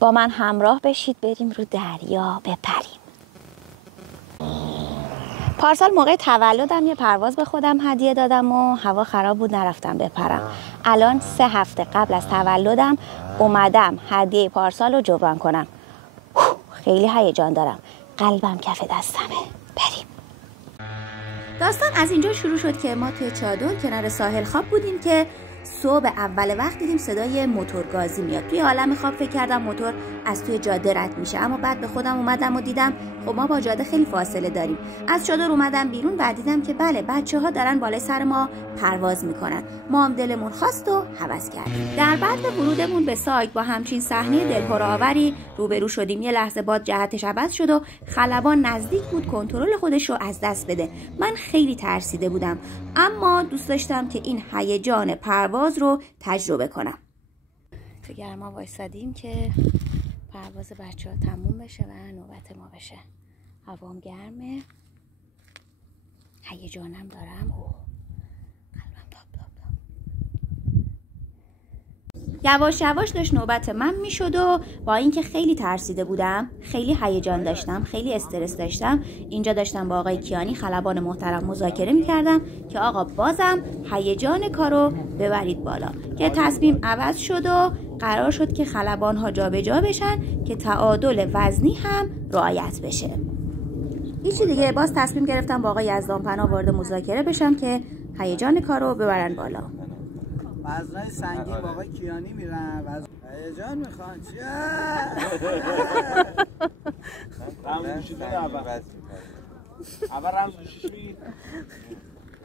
با من همراه بشید بریم رو دریا بپریم. پارسال موقع تولدم یه پرواز به خودم هدیه دادم و هوا خراب بود نرفتم بپرم. الان 3 هفته قبل از تولدم اومدم هدیه پارسال رو جبران کنم. خیلی هیجان دارم، قلبم کف دستمه. بریم. داستان از اینجا شروع شد که ما توی چادر کنار ساحل خواب بودیم که صبح اول وقت دیدیم صدای موتور گازی میاد. توی عالم خواب فکر کردم موتور از توی جاده رد میشه، اما بعد به خودم اومدم و دیدم خب ما با جاده خیلی فاصله داریم. از چادر اومدم بیرون و دیدم که بله بچه‌ها دارن بالای سر ما پرواز میکنن. ما هم دلمون خواست و هوس کردیم. در بعد ورودمون به سایت با همچین صحنه دلهره‌آوری روبرو شدیم. یه لحظه بعد جهتش عوض شد و خلبان نزدیک بود کنترل خودش رو از دست بده. من خیلی ترسیده بودم، اما دوست داشتم که این هیجان پرواز رو تجربه کنم. تو گرما وایسادیم که پرواز بچه‌ها تموم بشه و نوبت ما بشه. هوام گرمه، هیجانم دارم و قلبم تاپ تاپ تاپ. یواش یواش داشت نوبت من میشد و با اینکه خیلی ترسیده بودم، خیلی هیجان داشتم، خیلی استرس داشتم، اینجا داشتم با آقای کیانی خلبان محترم مذاکره میکردم که آقا بازم هیجان کارو ببرید بالا، که تصمیم عوض شد و قرار شد که خلبان ها جابجا بشن که تعادل وزنی هم رعایت بشه. هیچی دیگه، باز تصمیم گرفتم با آقای یزدانپناه وارد مذاکره بشم که هیجان کارو ببرن بالا. وزنای سنگین با آقای کیانی میرن، هیجان میخوان چیه؟ رمز گوشی بده اول رمز گوشیش بگید.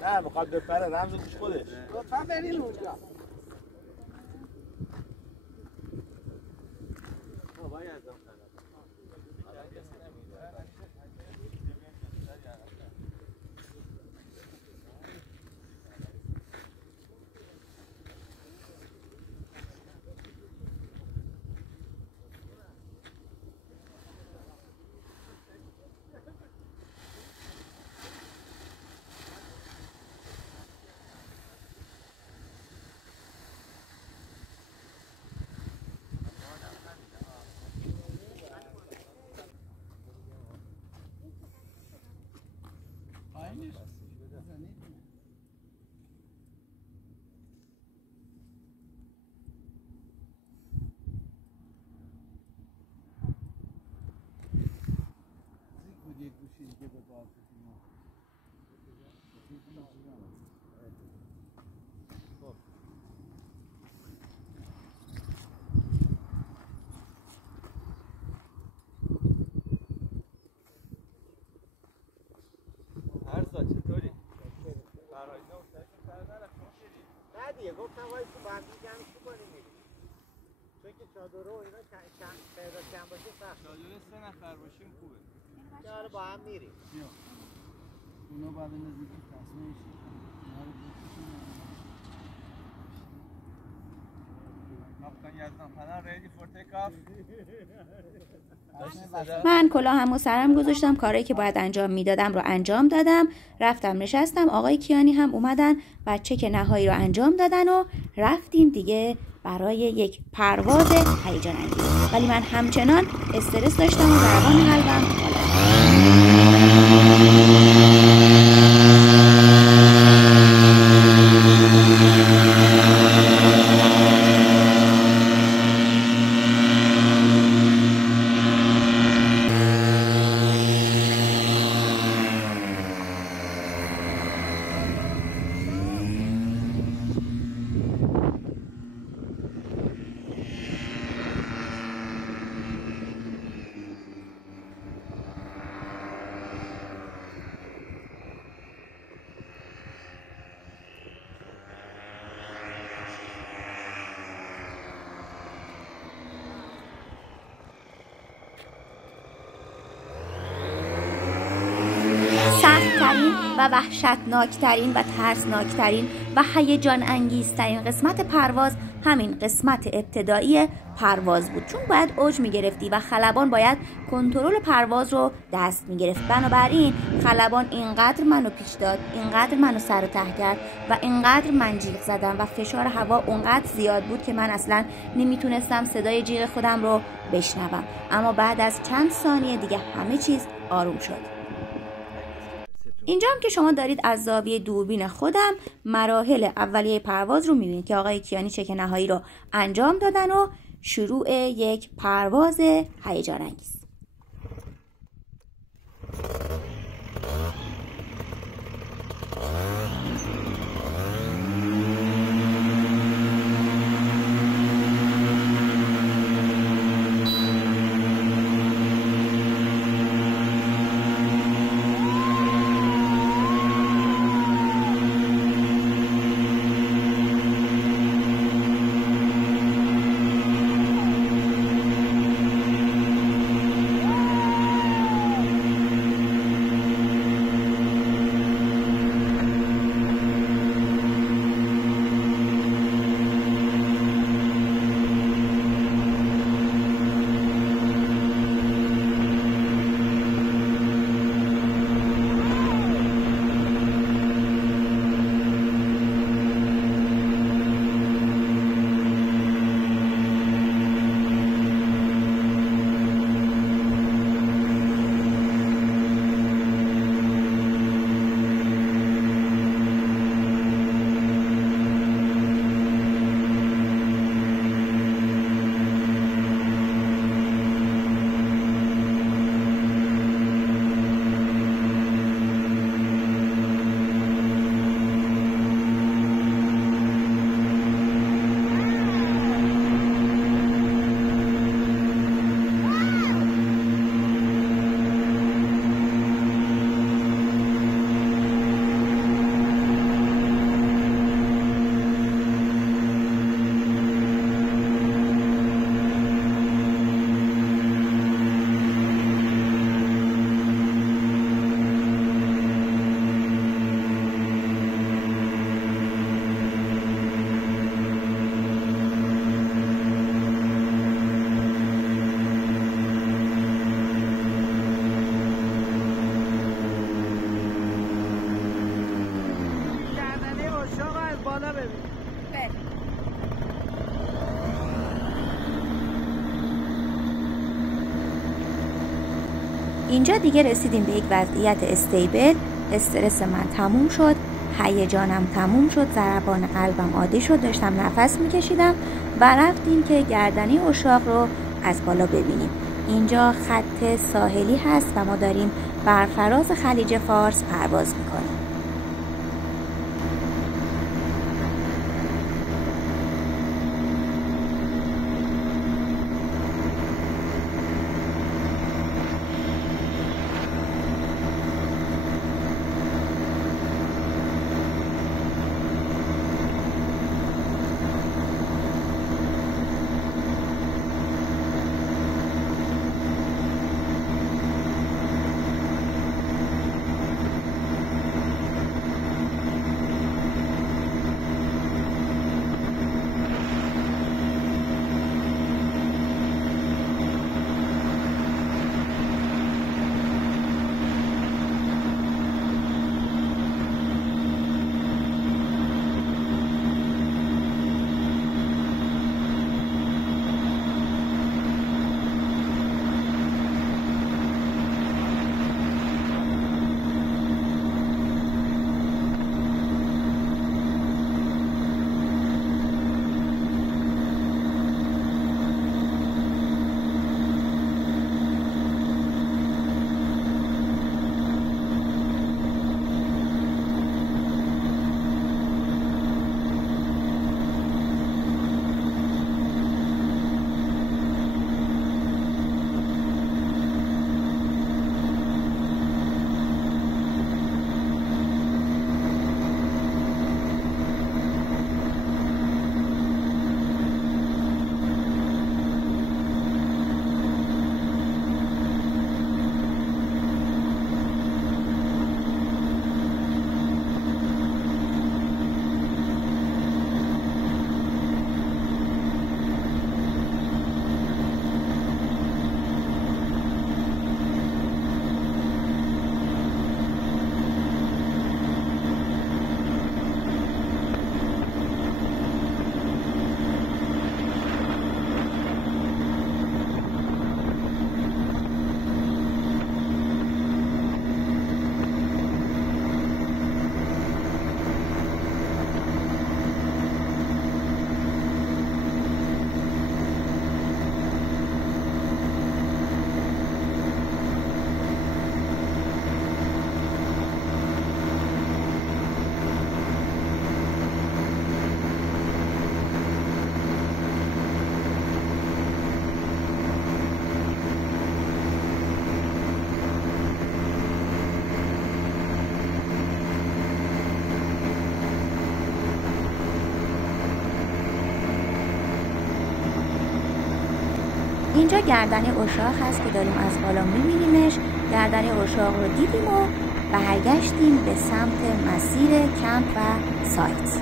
نه میخواد بپره رمز گوش خودش. لطفا برین اونجا. گفتم وای تو بندی جمع چی کنیم میریم، چون که چادر رو اینا تعداد کم باشه سخت. چادر 3 نفر باشیم خوبه که حالا با هم میریم. اونا بعد نزدیکی تصمیم شد کاپیتان یزدانپناه ready for take off. من کلاهم و سرم گذاشتم، کاری که باید انجام میدادم رو انجام دادم، رفتم نشستم. آقای کیانی هم اومدن و چک نهایی رو انجام دادن و رفتیم دیگه برای یک پرواز هیجان انگیز. ولی من همچنان استرس داشتم و ضربان قلبم بالا. و وحشتناکترین و ترسناکترین و هیجان انگیزترین قسمت پرواز همین قسمت ابتدایی پرواز بود، چون باید اوج میگرفتی و خلبان باید کنترل پرواز رو دست میگرفت. بنابراین خلبان اینقدر منو پیش داد، اینقدر منو سر و ته کرد و اینقدر من جیغ زدم و فشار هوا اونقدر زیاد بود که من اصلا نمیتونستم صدای جیغ خودم رو بشنوم. اما بعد از چند ثانیه دیگه همه چیز آروم شد. اینجا هم که شما دارید از زاویه دوربین خودم مراحل اولیه پرواز رو میبینید که آقای کیانی چک نهایی رو انجام دادن و شروع یک پرواز هیجان انگیز. اینجا دیگه رسیدیم به یک وضعیت استیبل. استرس من تموم شد، هیجانم تموم شد، ضربان قلبم عادی شد، داشتم نفس میکشیدم و رفتیم که گردنه اشاق رو از بالا ببینیم. اینجا خط ساحلی هست و ما داریم بر فراز خلیج فارس پرواز میکنیم. اینجا گردنه اشاق هست که داریم از بالا میبینیمش. گردنه اشاق رو دیدیم و برگشتیم به سمت مسیر کمپ و سایت.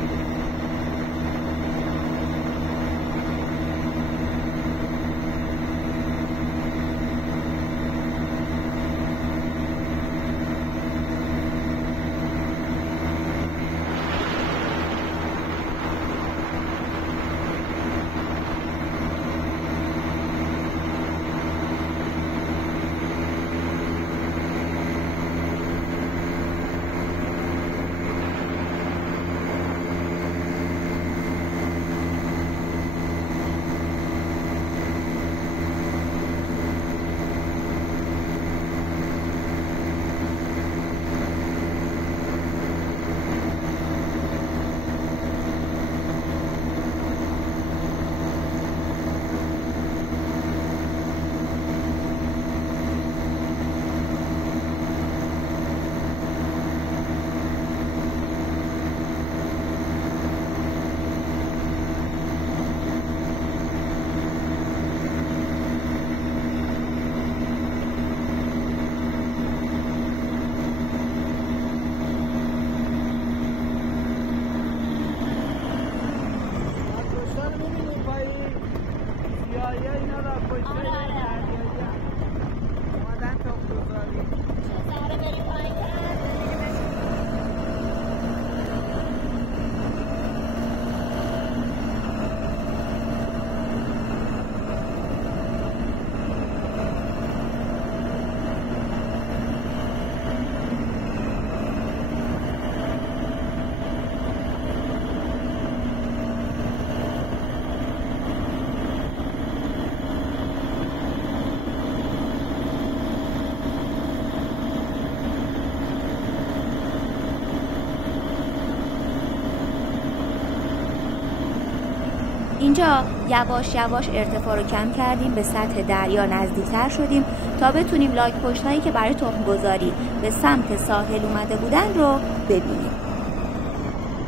اینجا یواش یواش ارتفاع رو کم کردیم، به سطح دریا نزدیکتر شدیم تا بتونیم لاک پشت هایی که برای تخم گذاری به سمت ساحل اومده بودن رو ببینیم.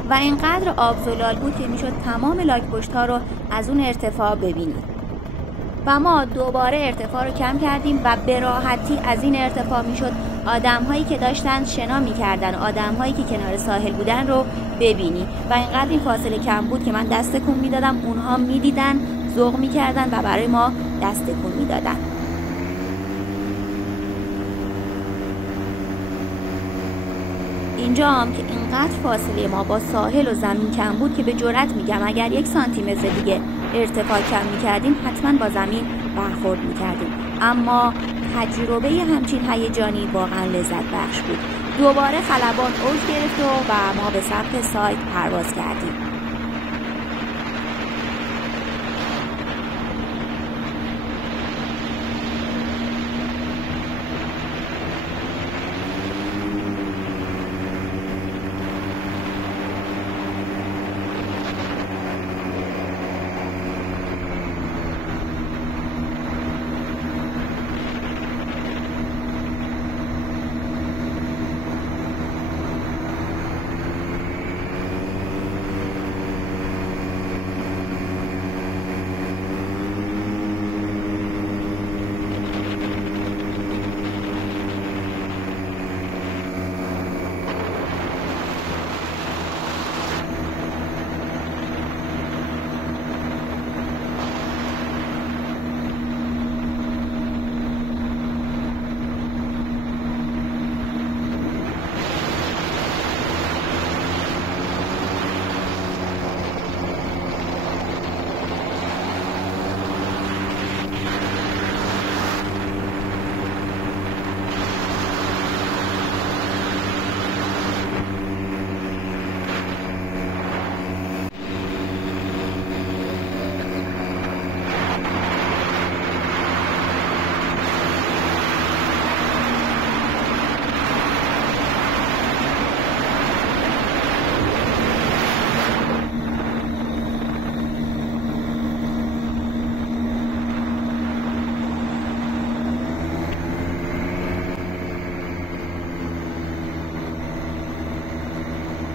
و اینقدر آب زلال بود که میشد تمام لاک پشت ها رو از اون ارتفاع ببینیم. و ما دوباره ارتفاع رو کم کردیم و به راحتی از این ارتفاع میشد آدم هایی که داشتن شنا میکردن، آدم هایی که کنار ساحل بودن رو ببینی. و اینقدر این فاصله کم بود که من دست تکون میدادم، اونها میدیدن، ذوق میکردن و برای ما دست تکون میدادن. اینجا هم که اینقدر فاصله ما با ساحل و زمین کم بود که به جرئت میگم اگر 1 سانتی متر دیگه ارتفاع کم میکردیم حتما با زمین برخورد میکردیم. اما تجربه همچین هیجانی واقعا لذت بخش بود. دوباره خلبان اوج گرفت و ما به سمت سایت پرواز کردیم.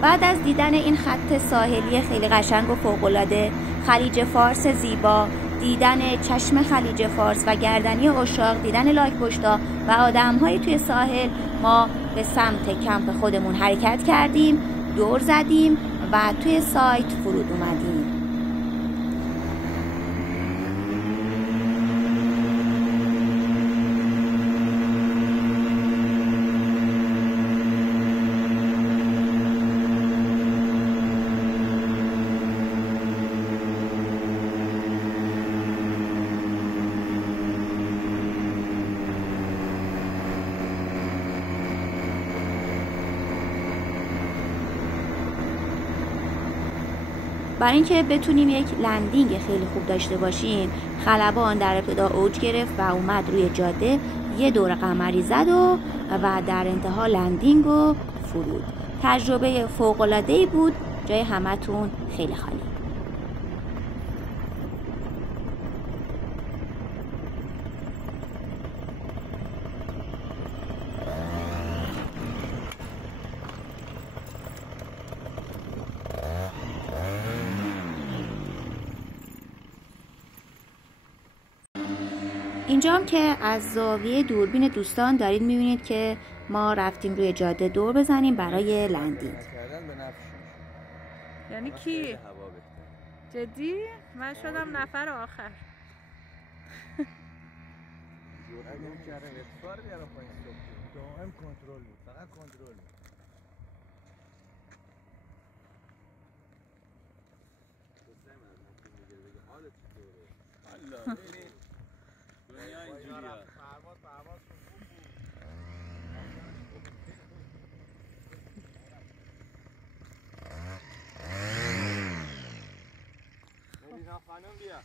بعد از دیدن این خط ساحلی خیلی قشنگ و فوق‌العاده، خلیج فارس زیبا، دیدن چشم خلیج فارس و گردنی اشاق، دیدن لاک‌پشت‌ها و آدم‌های توی ساحل، ما به سمت کمپ خودمون حرکت کردیم، دور زدیم و توی سایت فرود اومدیم. برای اینکه بتونیم یک لندینگ خیلی خوب داشته باشیم، خلبان در ابتدا اوج گرفت و اومد روی جاده، یه دور قمری زد و در انتها لندینگ و فرود. تجربه فوق‌العاده‌ای بود، جای همتون خیلی خالی. اینجا هم که از زاویه دوربین دوستان دارید میبینید که ما رفتیم روی جاده دور بزنیم برای لندینگ. یعنی کی؟ جدی؟ من شدم نفر آخر. دائم کنترل بود، فقط کنترل بود. خانم بیا.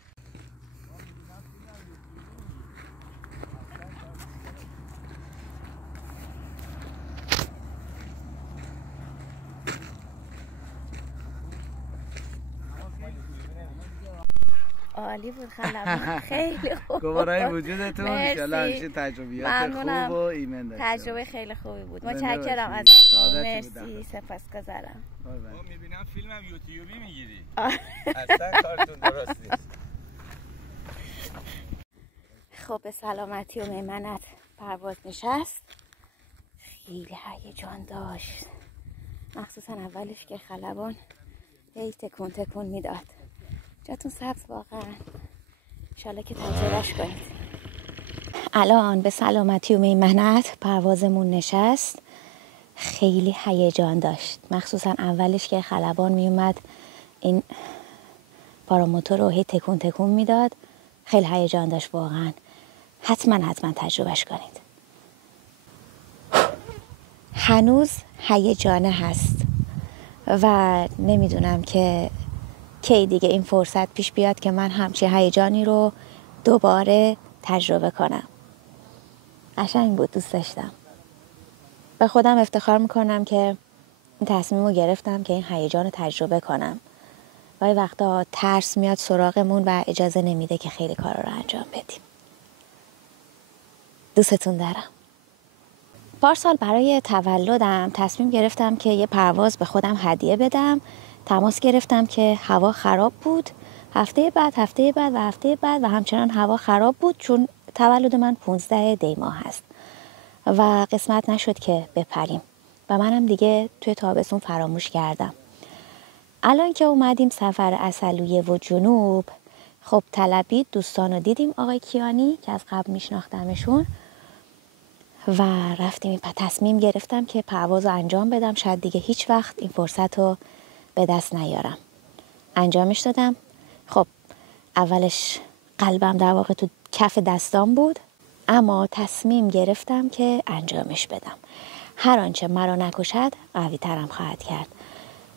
عالی بود خلبان، خیلی خوب. گوارای وجودتون انشالله همیشه تجربیات خوب و ایمن داشته. تجربه خیلی خوبی بود. متشکرم ازتون. مرسی، سپاسگزارم. میبینم فیلمم یوتیوبی میگیری. اصلا کارتون درست نیست. خب به سلامتی و میمنت پرواز نشست. خیلی هیجان داشت، مخصوصا اولش که خلبان هی تکون تکون میداد. جاتون سبز واقعا، انشالله که تجربهش کنید. الان به سلامتی و میمنت پروازمون نشست. خیلی هیجان داشت، مخصوصا اولش که خلبان میومد این پاراموتور رو هی تکون تکون میداد. خیلی هیجان داشت واقعا. حتما تجربهش کنید. هنوز هیجانه هست و نمیدونم که کی دیگه این فرصت پیش بیاد که من همچین هیجانی رو دوباره تجربه کنم. قشنگ بود، دوست داشتم. به خودم افتخار میکنم که این تصمیم رو گرفتم که این هیجان رو تجربه کنم. ولی وقتا ترس میاد سراغمون و اجازه نمیده که خیلی کارا رو انجام بدیم. دوستتون دارم. پارسال برای تولدم تصمیم گرفتم که یه پرواز به خودم هدیه بدم. تماس گرفتم که هوا خراب بود. هفته بعد و همچنان هوا خراب بود، چون تولد من 15 دی ماه هست و قسمت نشد که بپریم و منم دیگه توی تابستون فراموش کردم. الان که اومدیم سفر عسلویه و جنوب، خب طلبید دوستان رو دیدیم، آقای کیانی که از قبل میشناختمشون و رفتیم. تصمیم گرفتم که پرواز رو انجام بدم، شاید دیگه هیچ وقت این فرصت رو به دست نیارم. انجامش دادم. خب اولش قلبم در واقع تو کف دستام بود، اما تصمیم گرفتم که انجامش بدم. هر آنچه مرا نکشد قوی ترم خواهد کرد.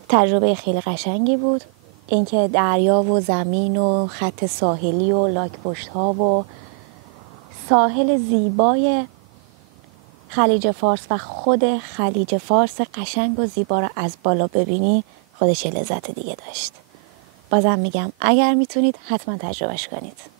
تجربه خیلی قشنگی بود. اینکه دریا و زمین و خط ساحلی و لاک‌پشت ها و ساحل زیبای خلیج فارس و خود خلیج فارس قشنگ و زیبا را از بالا ببینی، خودش لذت دیگه داشت. بازم میگم اگر میتونید حتما تجربهش کنید.